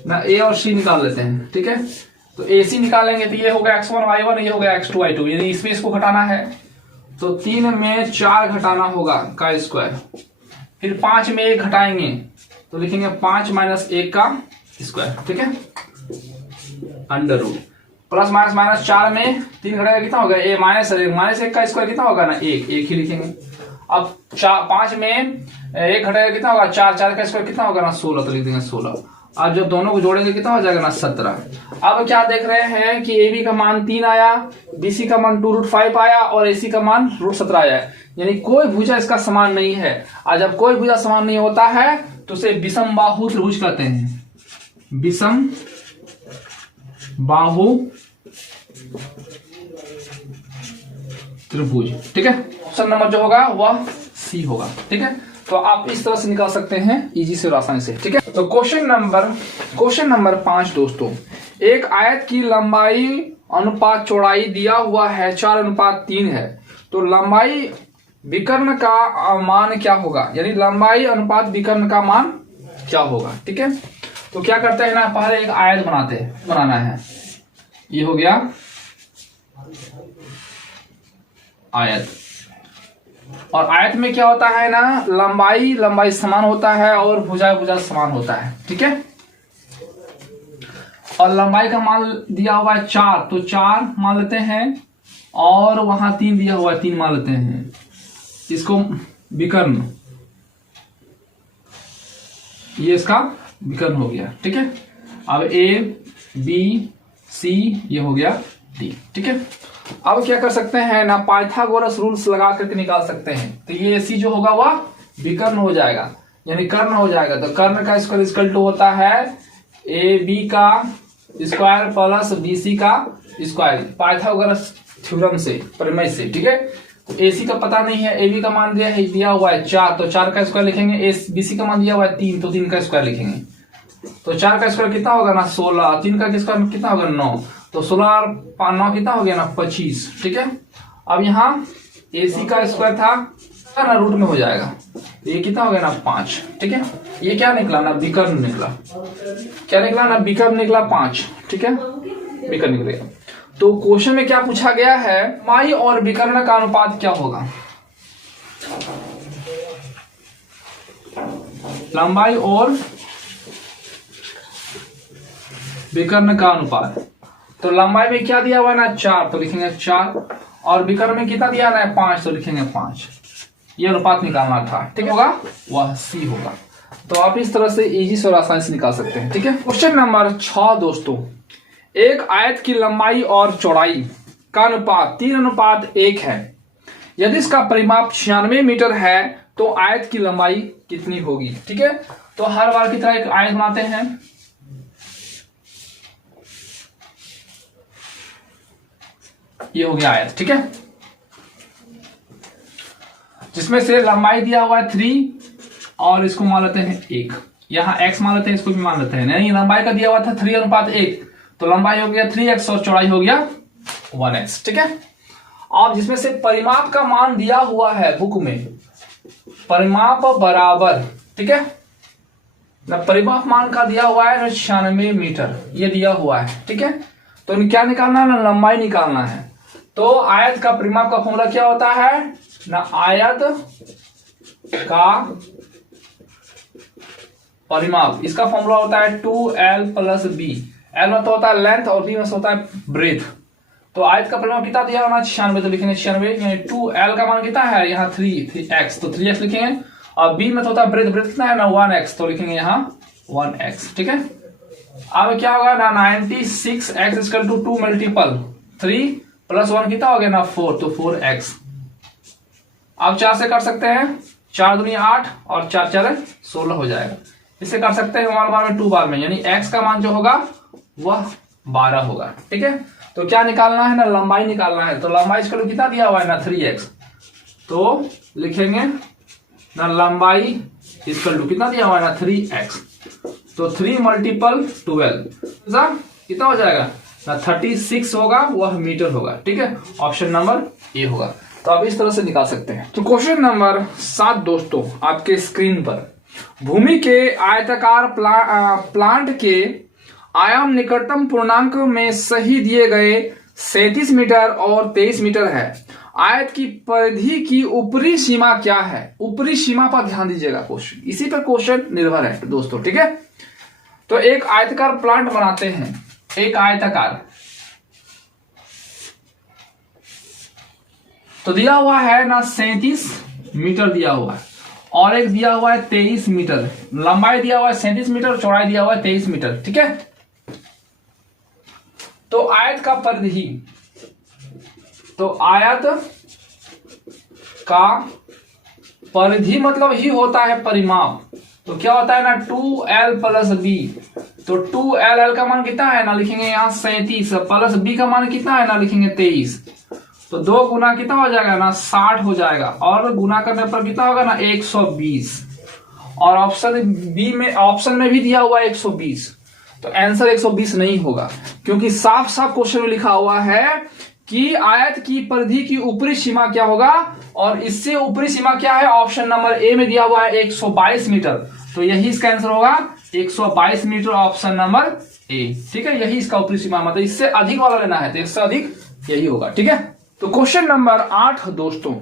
ना, ए और सी निकाल लेते हैं, ठीक है। तो ए सी निकालेंगे तो ये हो गया x1 y1, ये हो गया x2 y2, यानी इसमें इसको घटाना है तो 3 में 4 घटाना होगा का स्क्वायर, फिर 5 में 1 घटाएंगे तो लिखेंगे 5 माइनस 1 का स्क्वायर, ठीक है, under root plus minus minus 4 में 3 घटाएगा कितना होगा ए माइनस 1 का स्क्वायर कितना होगा ना 1 ही लिखेंगे। अब 5 में 1 घटाएगा कितना होगा 4, 4 का स्क्वायर कितना होगा ना 16, तो लिख देंगे 16। अब जब दोनों को जोड़ेंगे कितना हो जाएगा ना 17। अब क्या देख रहे हैं कि ए बी का मान 3 आया, बी सी का मान 2√5 आया और ए सी का मान √17 आया, यानी कोई भुजा इसका समान नहीं है। और जब कोई भुजा समान नहीं होता है तो उसे विषमबाहु त्रिभुज कहते हैं, विषमबाहु त्रिभुज, ठीक है। ऑप्शन नंबर जो होगा वह सी होगा, ठीक है। तो आप इस तरह से निकाल सकते हैं इजी से और आसानी से, ठीक है। तो क्वेश्चन नंबर 5 दोस्तों, एक आयत की लंबाई अनुपात चौड़ाई दिया हुआ है 4:3 है, तो लंबाई विकर्ण का मान क्या होगा, यानी लंबाई अनुपात विकर्ण का मान क्या होगा, ठीक है। तो क्या करते हैं ना, पहले एक आयत बनाना है। ये हो गया आयत, और आयत में क्या होता है ना, लंबाई समान होता है और भुजा समान होता है, ठीक है। और लंबाई का मान दिया हुआ है 4, तो 4 मान लेते हैं, और वहां 3 दिया हुआ है 3 मान लेते हैं। इसको विकर्ण, ये इसका विकर्ण हो गया, ठीक है। अब ए बी सी ये हो गया डी, ठीक है। अब क्या कर सकते हैं ना, पाइथागोरस रूल्स लगा करके निकाल सकते हैं। तो ये सी जो होगा वह विकर्ण हो जाएगा, यानी कर्ण हो जाएगा। तो कर्ण का स्क्वायर इक्वल टू होता है ए बी का स्क्वायर प्लस बी सी का स्क्वायर, पाइथागोरस थ्योरम से, प्रमेय से, ठीक है। तो ए सी का पता नहीं है, ए बी का मान दिया हुआ है 4, तो 4 का स्क्वायर लिखेंगे। बी सी का मान दिया हुआ है 3, तो 3 का स्क्वायर लिखेंगे। तो 4 का स्क्वायर कितना होगा ना 16, 3 का स्क्वायर कितना होगा 9, तो 16 और 9 कितना हो गया ना 25, ठीक है। अब यहाँ ए सी का स्क्वायर था ना रूट में हो जाएगा, तो ये कितना हो गया ना 5, ठीक है। ये क्या निकला ना विकर्ण निकला, क्या निकला ना विकर्ण निकला 5, ठीक है, विकर्ण निकलेगा। तो क्वेश्चन में क्या पूछा गया है, लंबाई और विकर्ण का अनुपात क्या होगा, लंबाई और विकर्ण का अनुपात। तो लंबाई में क्या दिया हुआ ना 4, तो लिखेंगे 4, और विकर्ण में कितना दिया ना 5, तो लिखेंगे 5। ये अनुपात निकालना था, ठीक होगा, वह सी होगा। तो आप इस तरह से इजी से और आसानी से निकाल सकते हैं, ठीक है। क्वेश्चन नंबर 6 दोस्तों, एक आयत की लंबाई और चौड़ाई का अनुपात 3:1 है। यदि इसका परिमाप 96 मीटर है तो आयत की लंबाई कितनी होगी, ठीक है। तो हर बार की तरह एक आयत बनाते हैं, ये हो गया आयत, ठीक है, जिसमें से लंबाई दिया हुआ है 3 और इसको मान लेते हैं 1, यहाँ x मान लेते हैं, इसको भी मान लेते हैं। नहीं, लंबाई का दिया हुआ था 3:1, तो लंबाई हो गया 3x और चौड़ाई हो गया 1x, ठीक है। अब जिसमें से परिमाप का मान दिया हुआ है बुक में, परिमाप बराबर, ठीक है ना, परिमाप मान का दिया हुआ है 96 मीटर, ये दिया हुआ है, ठीक है। तो क्या निकालना है ना, लंबाई निकालना है। तो आयत का परिमाप का फॉर्मूला क्या होता है ना, आयत का परिमाप, इसका फॉर्मूला होता है 2l + b। l मतलब होता है लेंथ और b मतलब होता है ब्रेथ। तो आयत का परिमाप कितना दिया होना, 96, तो लिखेंगे 96, यानी 2l का मान कितना है यहाँ 3x, तो 3x लिखेंगे, और b में तो होता है ब्रेथ, ब्रेथ कितना है ना 1x, तो लिखेंगे यहाँ 1x, ठीक है। अब क्या होगा ना 96x = 2 मल्टीपल 3 + 1 कितना हो गया ना 4, तो 4x। आप 4 से कर सकते हैं, 4 दूनी 8 और 4 4 16 हो जाएगा। इसे कर सकते हैं 1 बार में 2 बार में, यानी x का मान जो होगा वह 12 होगा, ठीक है। तो क्या निकालना है ना, लंबाई निकालना है। तो लंबाई इसका कितना दिया हुआ है ना 3x, तो लिखेंगे ना लंबाई इसका कितना दिया हुआ है ना 3x, तो 3 × 12 कितना हो जाएगा ना 36 होगा, वह मीटर होगा, ठीक है। ऑप्शन नंबर ए होगा। तो आप इस तरह से निकाल सकते हैं। तो क्वेश्चन नंबर 7 दोस्तों आपके स्क्रीन पर, भूमि के आयताकार प्लांट के आयाम निकटतम पूर्णांक में सही दिए गए 37 मीटर और 23 मीटर है। आयत की परिधि की ऊपरी सीमा क्या है? ऊपरी सीमा पर ध्यान दीजिएगा, क्वेश्चन इसी पर क्वेश्चन निर्भर है दोस्तों, ठीक है। तो एक आयताकार प्लांट बनाते हैं, एक आयताकार, तो दिया हुआ है ना 37 मीटर दिया हुआ है, और एक दिया हुआ है 23 मीटर, लंबाई दिया हुआ है 37 मीटर, चौड़ाई दिया हुआ है 23 मीटर, ठीक है। तो आयत का परिधि, तो आयत का परिधि मतलब ही होता है परिमाप, तो क्या होता है ना 2l + b, तो 2l का मान कितना है ना लिखेंगे यहाँ 37 प्लस b का मान कितना है ना लिखेंगे 23, तो 2 गुना कितना हो जाएगा ना 60 हो जाएगा, और गुना करने पर कितना होगा ना 120, और ऑप्शन में भी दिया हुआ है 120, तो आंसर 120 नहीं होगा, क्योंकि साफ साफ क्वेश्चन में लिखा हुआ है कि आयत की परिधि की ऊपरी सीमा क्या होगा, और इससे ऊपरी सीमा क्या है, ऑप्शन नंबर ए में दिया हुआ है 122 मीटर, तो यही इसका आंसर होगा 122 मीटर, ऑप्शन नंबर ए, ठीक है। यही इसका ऊपरी सीमा, मतलब इससे अधिक वाला लेना है, तो इससे अधिक यही होगा, ठीक है। तो क्वेश्चन नंबर 8 दोस्तों,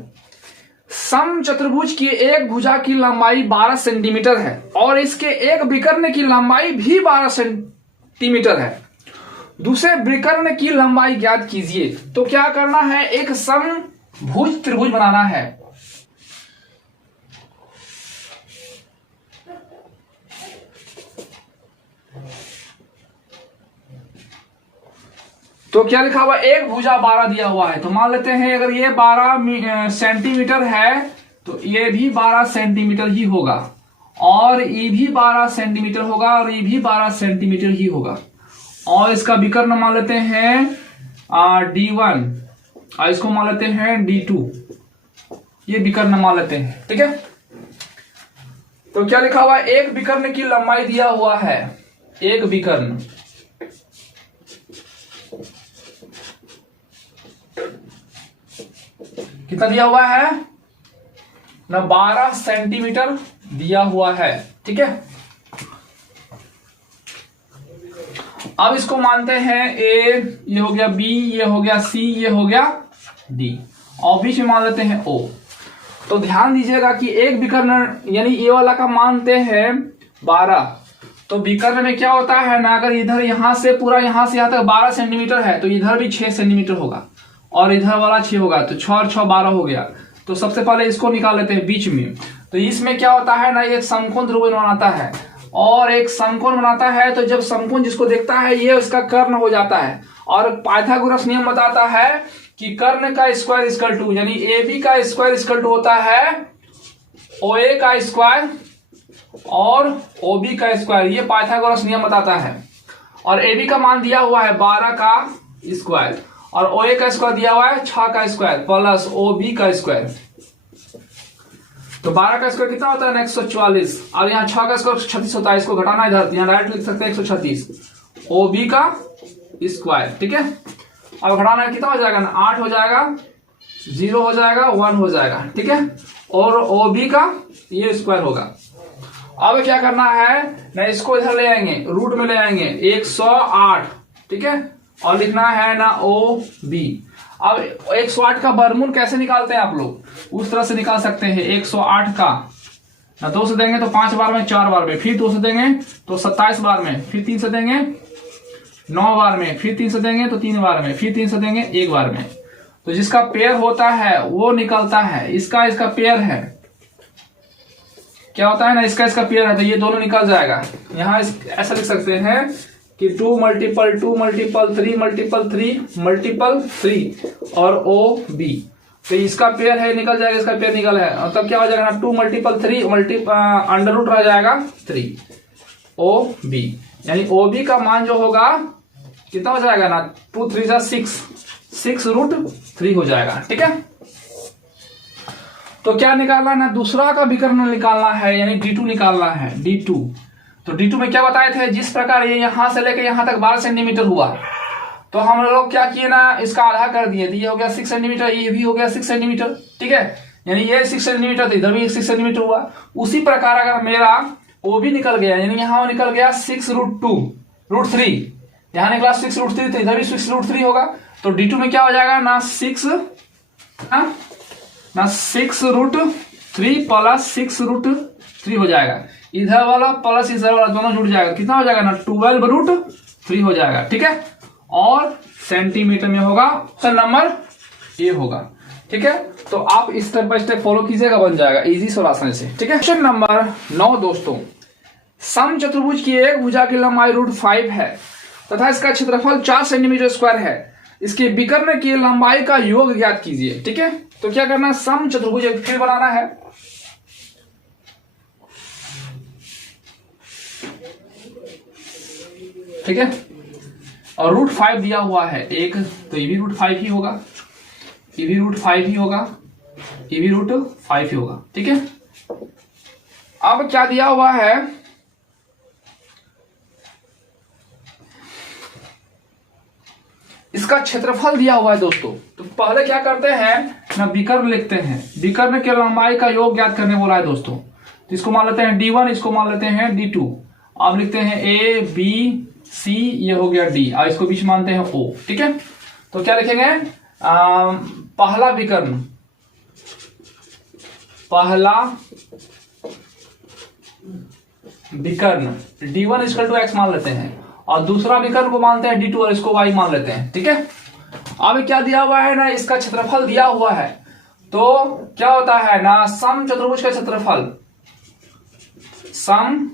समचतुर्भुज की एक भुजा की लंबाई 12 सेंटीमीटर है और इसके एक विकर्ण की लंबाई भी 12 सेंटीमीटर है, दूसरे विकर्ण की लंबाई ज्ञात कीजिए। तो क्या करना है, एक समभुज त्रिभुज बनाना है। तो क्या लिखा हुआ, एक भुजा 12 दिया हुआ है, तो मान लेते हैं अगर ये 12 सेंटीमीटर है तो ये भी 12 सेंटीमीटर ही होगा, और ये भी 12 सेंटीमीटर होगा, और ये भी 12 सेंटीमीटर ही होगा, और इसका विकर्ण मान लेते हैं D1 और इसको मान लेते हैं D2, ये विकर्ण मान लेते हैं, ठीक है। तो क्या लिखा हुआ, एक विकर्ण की लंबाई दिया हुआ है, एक विकर्ण कितना दिया हुआ है ना 12 सेंटीमीटर दिया हुआ है, ठीक है। अब इसको मानते हैं ए, ये हो गया बी, ये हो गया सी, ये हो गया डी, और बीच में मान लेते हैं ओ। तो ध्यान दीजिएगा कि एक विकर्ण यानी ए वाला का मानते हैं 12, तो विकर्ण में क्या होता है ना, अगर इधर यहां से पूरा यहां से यहां तक 12 सेंटीमीटर है, तो इधर भी 6 सेंटीमीटर होगा, और इधर वाला 6 होगा, तो 6 और 6 12 हो गया। तो सबसे पहले इसको निकाल लेते हैं बीच में। तो इसमें क्या होता है ना, एक समकोण त्रिभुज बनाता है, और एक समकोण बनाता है, तो जब समकोण जिसको देखता है ये उसका कर्ण हो जाता है, और पाइथागोरस नियम बताता है कि कर्ण का स्क्वायर इक्वल टू, यानी ए बी का स्क्वायर इक्वल टू होता है ओ ए का स्क्वायर और ओ बी का स्क्वायर, ये पाइथागोरस नियम बताता है। और ए बी का मान दिया हुआ है 12 का स्क्वायर, और ओ ए का स्क्वायर दिया हुआ है 6 का स्क्वायर प्लस ओ बी का स्क्वायर, तो 12 का स्क्वायर कितना होता है ना 144, और यहाँ 6 का स्क्वायर 36 होता है, इसको घटाना इधर, यहाँ डायरेक्ट लिख सकते हैं 136 ओ बी का स्क्वायर। ठीक है, अब घटाना कितना हो जाएगा ना 8 हो जाएगा, 0 हो जाएगा, 1 हो जाएगा। ठीक है, और ओ बी का ये स्क्वायर होगा। अब क्या करना है ना, इसको इधर ले आएंगे, रूट में ले आएंगे 108। ठीक है, और लिखना है ना ओ बी। अब 108 का वर्गमूल कैसे निकालते हैं आप लोग, उस तरह से निकाल सकते हैं। 108 का ना 2 से देंगे तो 5 बार में, 4 बार में, फिर 2 से देंगे तो 27 बार में, फिर 3 से देंगे 9 बार में, फिर 3 से देंगे तो 3 बार में, फिर 3 से देंगे 1 बार में। तो जिसका पेयर होता है वो निकलता है, इसका पेयर है, क्या होता है ना, इसका पेयर है, तो ये दोनों निकल जाएगा। यहां ऐसा लिख सकते हैं कि 2 मल्टीपल 2 मल्टीपल 3 मल्टीपल 3 मल्टीपल 3 और ओ बी, तो इसका पेयर है, निकल जाएगा, इसका पेयर निकल है, और तब क्या हो जाएगा ना 2 मल्टीपल 3 अंडर रूट रह जाएगा 3 ओ बी, यानी ओ बी का मान जो होगा कितना हो जाएगा ना 2 3 जा 6 रूट 3 हो जाएगा। ठीक है, तो क्या निकालना है ना, दूसरा का विकर्ण निकालना है, यानी D2 निकालना है, D2। तो D2 में क्या बताए थे, जिस प्रकार ये यहां से लेकर यहां तक 12 सेंटीमीटर हुआ, तो हम लोग क्या किए ना, इसका आधा कर दिए, तो ये हो गया 6 सेंटीमीटर, ये भी हो गया 6 सेंटीमीटर। ठीक है, यानी ये 6 सेंटीमीटर, इधर भी 6 सेंटीमीटर हुआ। उसी प्रकार अगर मेरा ओ भी निकल गया, यानी यहां निकल गया 6 रूट 2 रूट 3, यहां निकला 6 रूट 3, तो इधर भी 6 रूट 3 होगा। तो D2 में क्या हो जाएगा ना 6 रूट 3 प्लस 6 रूट 3 हो जाएगा, इधर वाला प्लस इधर वाला दोनों जुड़ जाएगा, कितना हो जाएगा ना 12 रूट 3 हो जाएगा। ठीक है, और सेंटीमीटर में होगा, ऑप्शन नंबर ए होगा। ठीक है, तो आप स्टेप बाय स्टेप फॉलो कीजिएगा, बन जाएगा इजी सॉल्यूशन से। ठीक है, क्वेश्चन नंबर 9 दोस्तों, सम चतुर्भुज की एक भुजा की लंबाई √5 है तथा इसका क्षेत्रफल 4 सेंटीमीटर स्क्वायर है, इसके विकर्ण की लंबाई का योग ज्ञात कीजिए। ठीक है, तो क्या करना है, सम चतुर्भुज एक फिर बनाना है। ठीक है, और √5 दिया हुआ है एक, तो ये भी √5 ही होगा, ये भी √5 ही होगा, ये भी √5 ही होगा। ठीक है, अब क्या दिया हुआ है, इसका क्षेत्रफल दिया हुआ है दोस्तों। तो पहले क्या करते हैं ना, विकर्ण लिखते हैं, विकर्ण के लंबाई का योग ज्ञात करने बोला है दोस्तों। तो इसको मान लेते हैं D1, इसको मान लेते हैं D2, अब लिखते हैं A B C, ये हो गया D, और इसको बीच मानते हैं O। ठीक है, तो क्या लिखेंगे, पहला विकर्ण, D1 = X मान लेते हैं, और दूसरा विकर्ण को मानते हैं D2 और इसको Y मान लेते हैं। ठीक है, अब क्या दिया हुआ है ना, इसका क्षेत्रफल दिया हुआ है, तो क्या होता है ना, सम चतुर्भुज का क्षेत्रफल, सम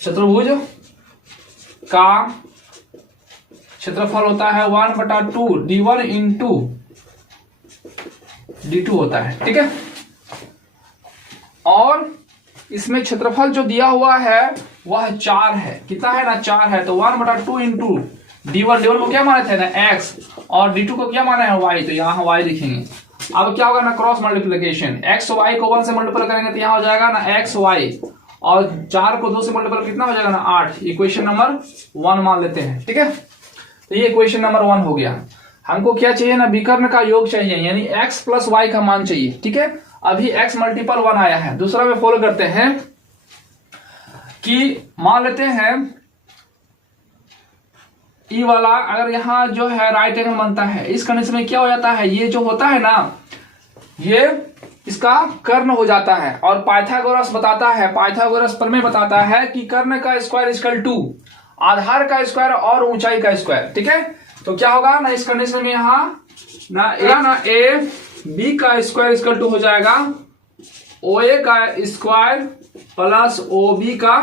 चतुर्भुज का क्षेत्रफल होता है 1/2 D1 इंटू D2 होता है। ठीक है, और इसमें क्षेत्रफल जो दिया हुआ है वह 4 है, कितना है ना 4 है, तो 1/2 इंटू D1 को क्या माने थे ना X, और D2 को क्या माना है Y, तो यहाँ Y लिखेंगे। अब क्या होगा ना, क्रॉस मल्टीप्लिकेशन, X Y को 1 से मल्टीपल करेंगे तो यहाँ हो जाएगा ना XY, और 4 को 2 से मल्टीपल कितना हो जाएगा ना 8, इक्वेशन नंबर 1 मान लेते हैं। ठीक है, तो ये इक्वेशन नंबर 1 हो गया। हमको क्या चाहिए ना, विकर्ण का योग चाहिए, यानी X प्लस Y का मान चाहिए। ठीक है, अभी X मल्टीपल 1 आया है। दूसरा में फॉलो करते हैं कि मान लेते हैं ई वाला, अगर यहां जो है राइट एंगल बनता है, इस कंडीशन में क्या हो जाता है, ये जो होता है ना, ये इसका कर्ण हो जाता है, और पाइथागोरस बताता है, पाइथागोरस प्रमेय बताता है कि कर्ण का स्क्वायर = आधार का स्क्वायर और ऊंचाई का स्क्वायर। ठीक है, तो क्या होगा ना, इस कंडीशन में यहां ना ए बी का स्क्वायर = हो जाएगा OA का स्क्वायर प्लस OB का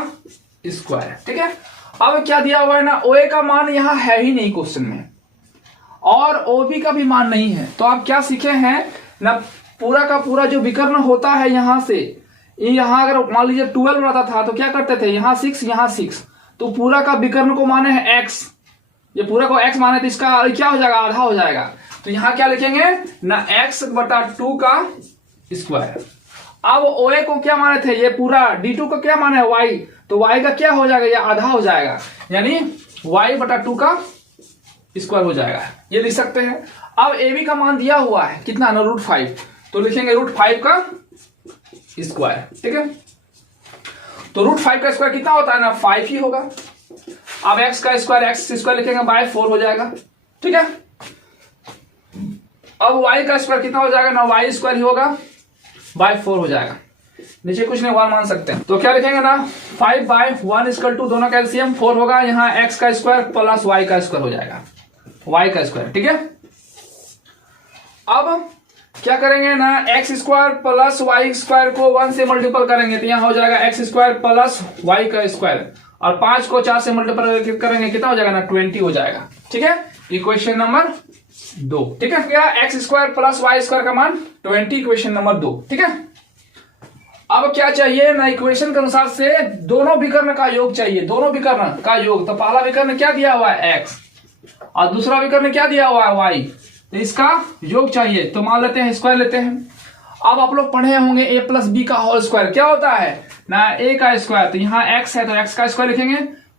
स्क्वायर। ठीक है, अब क्या दिया हुआ है ना, OA का मान यहां है ही नहीं क्वेश्चन में, और OB का भी मान नहीं है। तो आप क्या सीखे हैं ना, पूरा का पूरा जो विकर्ण होता है यहां से, यहां अगर मान लीजिए 12 रहता था तो क्या करते थे, यहां 6 यहां 6, तो पूरा का विकर्ण को माने हैं x, ये पूरा को x माने तो इसका क्या हो जाएगा, आधा हो जाएगा। तो यहां क्या लिखेंगे ना, x/2 का स्क्वायर। अब OA को क्या माने थे, ये पूरा D2 को क्या माने है y, तो y का क्या हो जाएगा, ये आधा हो जाएगा, यानी y/2 का स्क्वायर हो जाएगा, ये लिख सकते हैं। अब AB का मान दिया हुआ है कितना ना, √5, तो लिखेंगे √5 का स्क्वायर, ठीक है। तो √5 का स्क्वायर कितना होता है ना, 5 ही होगा। अब x का स्क्वायर लिखेंगे बाय 4 हो जाएगा, ठीक है। अब y का स्क्वायर कितना हो जाएगा ना, y² ही होगा, बाय 4 हो जाएगा। नीचे कुछ नहीं 1 मान सकते हैं, तो क्या लिखेंगे ना, 5/1 = दोनों कैल्सियम 4 होगा, यहाँ x का स्क्वायर प्लस y का स्क्वायर हो जाएगा, y का स्क्वायर, ठीक है। अब क्या करेंगे ना, x² प्लस y² को 1 से मल्टीपल करेंगे तो यहाँ हो जाएगा x² प्लस y², और 5 को 4 से मल्टीपल करेंगे कितना हो जाएगा ना, 20 हो जाएगा, ठीक है। इक्वेशन नंबर 2, ठीक है। क्या x² प्लस y² का मान 20, इक्वेशन नंबर 2, ठीक है। अब क्या चाहिए ना, इक्वेशन के अनुसार से दोनों विकर्ण का योग चाहिए, दोनों विकर्ण का योग। तो पहला विकर्ण क्या दिया हुआ है x, और दूसरा विकर्ण क्या दिया हुआ है y, तो इसका योग चाहिए। तो मान लेते हैं स्क्वायर लेते हैं। अब आप लोग पढ़े होंगे a प्लस बी का होल स्क्वायर क्या होता है ना, a का स्क्वायर, तो यहाँ x है तो x का स्क्वायर लिखेंगे,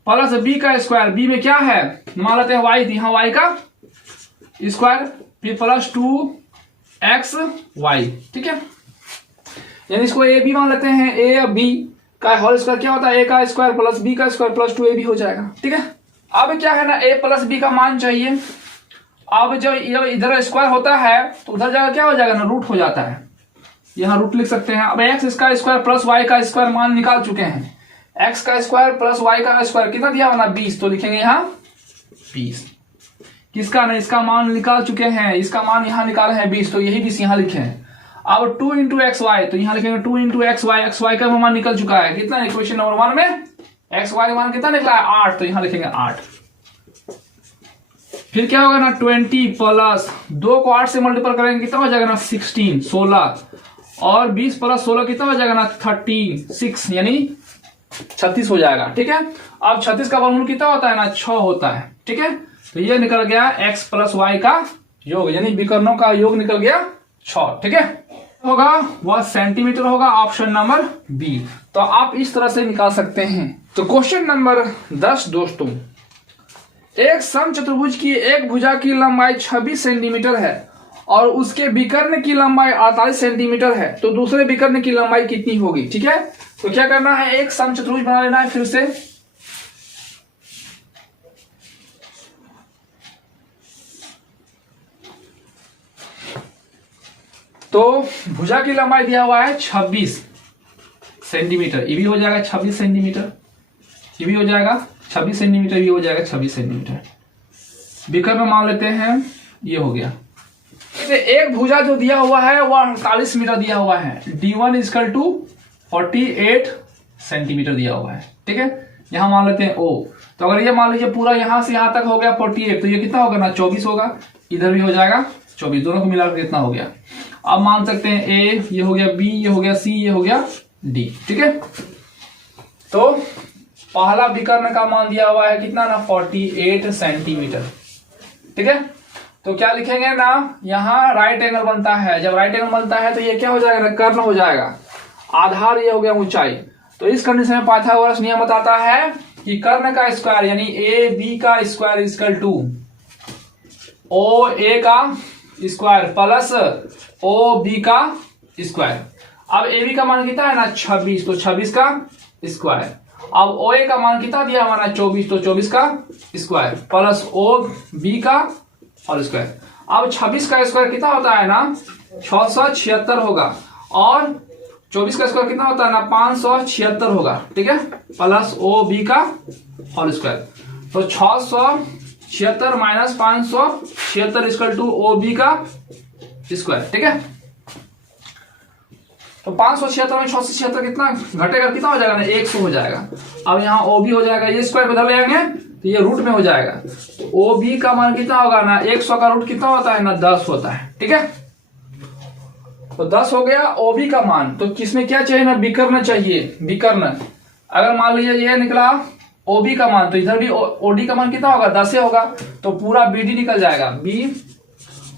प्लस b का स्क्वायर, b में क्या है मान लेते हैं y, तो यहाँ y का स्क्वायर, फिर प्लस 2xy, ठीक है। यानी इसको ए बी मान लेते हैं, a b का होल स्क्वायर क्या होता है, a का स्क्वायर प्लस b का स्क्वायर प्लस 2ab हो जाएगा, ठीक है। अब क्या है ना, a प्लस b का मान चाहिए। अब जब इधर स्क्वायर होता है तो उधर जगह क्या हो जाएगा ना, रूट हो जाता है, यहाँ रूट लिख सकते हैं। अब x का स्क्वायर प्लस y का स्क्वायर मान निकाल चुके हैं, x का स्क्वायर प्लस y का स्क्वायर कितना दिया होना 20, तो लिखेंगे यहाँ 20। किसका ना, इसका मान निकाल चुके हैं, इसका मान यहाँ निकाले हैं 20, तो यही 20 यहाँ लिखे हैं। अब 2 × xy, तो यहाँ लिखेंगे 2 × xy, xy का मान निकल चुका है कितना, इक्वेशन नंबर 1 में xy का मान कितना निकला है 8, तो यहाँ लिखेंगे 8। फिर क्या होगा ना, 20 प्लस 2 को 8 से मल्टीपल करेंगे कितना हो जाएगा ना, 16, और 20 प्लस 16 कितना हो जाएगा ना, 36, यानी 36 हो जाएगा, ठीक है। अब 36 का वर्गमूल कितना होता है ना, 6 होता है, ठीक है। तो ये निकल गया x प्लस y का योग, यानी विकर्णों का योग निकल गया 6, ठीक है। होगा वह सेंटीमीटर होगा, ऑप्शन नंबर बी। तो आप इस तरह से निकाल सकते हैं। तो क्वेश्चन नंबर 10 दोस्तों, एक समचतुर्भुज की एक भुजा की लंबाई 26 सेंटीमीटर है और उसके विकर्ण की लंबाई 48 सेंटीमीटर है, तो दूसरे विकर्ण की लंबाई कितनी होगी, ठीक है। तो क्या करना है, एक समचतुर्भुज बना लेना है फिर से। तो भुजा की लंबाई दिया हुआ है 26 सेंटीमीटर, ये भी हो जाएगा 26 सेंटीमीटर, ये भी हो जाएगा 26 सेंटीमीटर, ये हो जाएगा 26 सेंटीमीटर। विकर्ण मान लेते हैं, ये हो गया। एक भुजा जो दिया हुआ है वह 48 मीटर दिया हुआ है, D1 = 48 सेंटीमीटर दिया हुआ है, ठीक है। यहां मान लेते हैं O, तो अगर ये मान लीजिए पूरा यहां से यहां तक हो गया 48, तो ये कितना होगा ना 24 होगा, इधर भी हो जाएगा 24, दोनों को मिलाकर कितना हो गया। अब मान सकते हैं A, ये हो गया B, ये हो गया C, ये हो गया D, ठीक है। तो पहला विकर्ण का मान दिया हुआ है कितना ना 48 सेंटीमीटर, ठीक है। तो क्या लिखेंगे ना, यहाँ राइट एंगल बनता है, जब राइट एंगल बनता है तो ये क्या हो जाएगा ना, कर्ण हो जाएगा, आधार ये हो गया ऊंचाई। तो इस कंडीशन में पाइथागोरस नियम बताता है कि कर्ण का स्क्वायर यानी AB का स्क्वायर = OA का स्क्वायर प्लस OB का स्क्वायर। अब AB का मान कितना है ना 26, तो 26 का स्क्वायर। अब OA का मान कितना दिया हमारा 24, तो 24 का स्क्वायर प्लस OB का होल स्क्वायर। अब 26 का स्क्वायर कितना होता है ना 676 होगा, और 24 का स्क्वायर कितना होता है ना 576 होगा, ठीक है, प्लस OB का होल स्क्वायर। तो 676 माइनस 576 = OB का स्क्वायर, ठीक है। तो 576 में 676 कितना घटेगा, कितना हो जाएगा ना 100 हो जाएगा। अब यहाँ OB हो जाएगा, ये स्क्वायर बदल लेंगे तो ये रूट में हो जाएगा। तो OB का मान कितना होगा ना 100 का रूट कितना होता है ना 10 होता है, ठीक है। तो 10 हो गया OB का मान। तो किसमें क्या चाहिए ना, विकर्ण चाहिए, विकर्ण। अगर मान लीजिए ये निकला OB का मान, तो इधर भी OD का मान कितना होगा 10 होगा, तो पूरा BD निकल जाएगा, B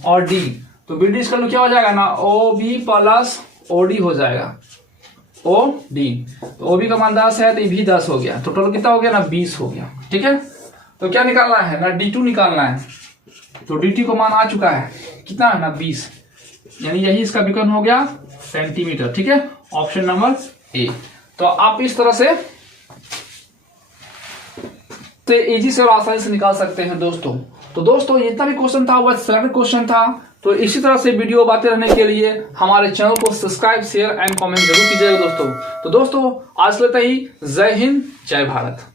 और D, तो BD इसका क्या हो जाएगा ना OB प्लस OD हो जाएगा, OD, तो OB का मान 10 है तो ये भी 10 हो गया, तो टोटल कितना हो गया ना 20 हो गया। ठीक है, तो क्या निकालना है ना D2 निकालना है, तो DT को मान आ चुका है कितना है ना 20, यानी यही इसका विकर्ण हो गया सेंटीमीटर। ठीक है, ऑप्शन नंबर ए। तो आप इस तरह से इजी से और आसानी से निकाल सकते हैं दोस्तों। तो दोस्तों जितना भी क्वेश्चन था वह सरल क्वेश्चन था। तो इसी तरह से वीडियो आते रहने के लिए हमारे चैनल को सब्सक्राइब शेयर एंड कमेंट जरूर कीजिएगा दोस्तों। तो दोस्तों आज लेते ही, जय हिंद जय भारत।